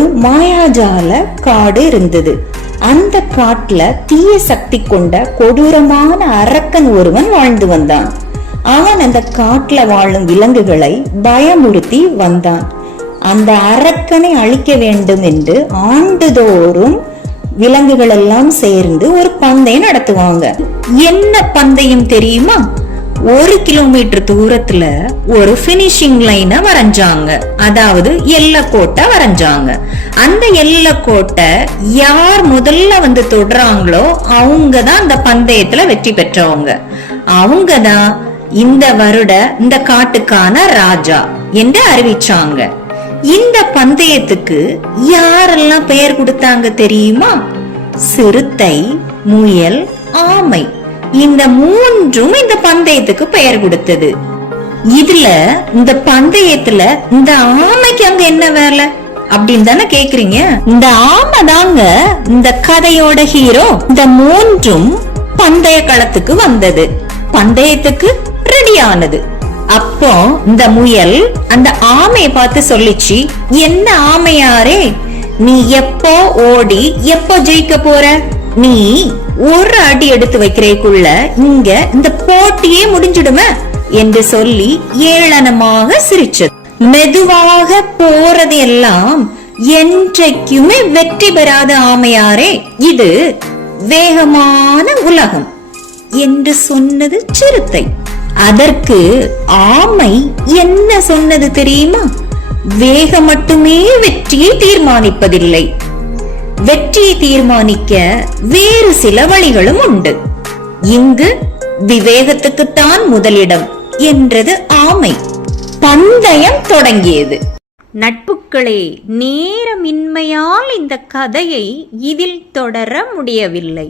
ஒரு மாயாஜால காடு இருந்தது. அந்த காட்டுல தீய சக்தி கொண்ட கொடூரமான அரக்கன் ஒருவன் வாழ்ந்து வந்தான். அவன் அந்த காட்டுல வாழும் விலங்குகளை பயமுறுத்தி வந்தான். அந்த அரக்கனை அழிக்க வேண்டும் என்று ஆண்டுதோறும் விலங்குகள் எல்லாம் சேர்ந்து ஒரு பந்தயம் நடத்துவாங்க. என்ன பந்தயம் தெரியுமா? 1 கிலோமீட்டர் தூரத்துல ஒரு பினிஷிங் லைனை வரைஞ்சாங்க. அதாவது எல்லைக்கோட்டை வரைஞ்சாங்க. அந்த எல்லைக்கோட்டை யார் முதல்ல வந்து தொடுறாங்களோ அவங்கதான் அந்த பந்தயத்துல வெற்றி பெற்றவங்க. அவங்கதான் இந்த வருட இந்த காட்டுக்கான ராஜா என்று அறிவிச்சாங்க. இந்த பந்தயத்துக்கு யாரெல்லாம் பெயர் கொடுத்தாங்க தெரியுமா? சிறுத்தை, முயல், ஆமை, இந்த 3ம் இந்த பந்தயத்துக்கு பெயர் கொடுத்தது. இதுல இந்த பந்தயத்துல இந்த ஆமைக்கு அங்க என்ன வேலை அப்படின்னு தானே கேக்குறீங்க. இந்த ஆமை தாங்க இந்த கதையோட ஹீரோ. இந்த 3ம் பந்தய களத்துக்கு வந்தது, பந்தயத்துக்கு ரெடி ஆனது. அப்போ இந்த முயல் அந்த ஆமையை பார்த்து சொல்லிச்சு, என்ன ஆமையாரே, நீ எப்போ ஓடி எப்போ ஜெயிக்க போற? நீ ஒரு அடி எடுத்து வைக்கிறேக்குள்ள இங்க இந்த போட்டியே முடிஞ்சிடுமே என்று சொல்லி ஏளனமாக சிரிச்சது. மெதுவாக போறது எல்லாம் என்றைக்குமே வெற்றி பெறாத ஆமையாரே, இது வேகமான உலகம் என்று சொன்னது சிறுத்தை. அதற்கு ஆமை என்ன சொன்னது தெரியுமா? வேகம் மட்டுமே வெற்றியை தீர்மானிப்பதில்லை, வெற்றியை தீர்மானிக்க வேறு சில வழிகளும் உண்டு. இங்கு விவேகத்துக்குத்தான் முதலிடம் என்றது ஆமை. பந்தயம் தொடங்கியது. நட்புக்களே, நேரமின்மையால் இந்த கதையை இதில் தொடர முடியவில்லை.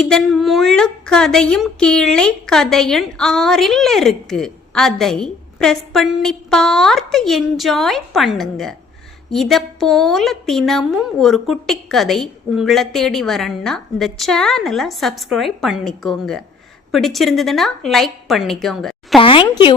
இதன் முழு கதையும் கீழே கதையின் 6 இருக்கு. அதை பிரஸ் பண்ணி பார்த்து என்ஜாய் பண்ணுங்க. இதை போல தினமும் ஒரு குட்டி கதை உங்களை தேடி வரணும்னா இந்த சேனலை சப்ஸ்கிரைப் பண்ணிக்கோங்க. பிடிச்சிருந்ததுன்னா லைக் பண்ணிக்கோங்க. தேங்க்யூ.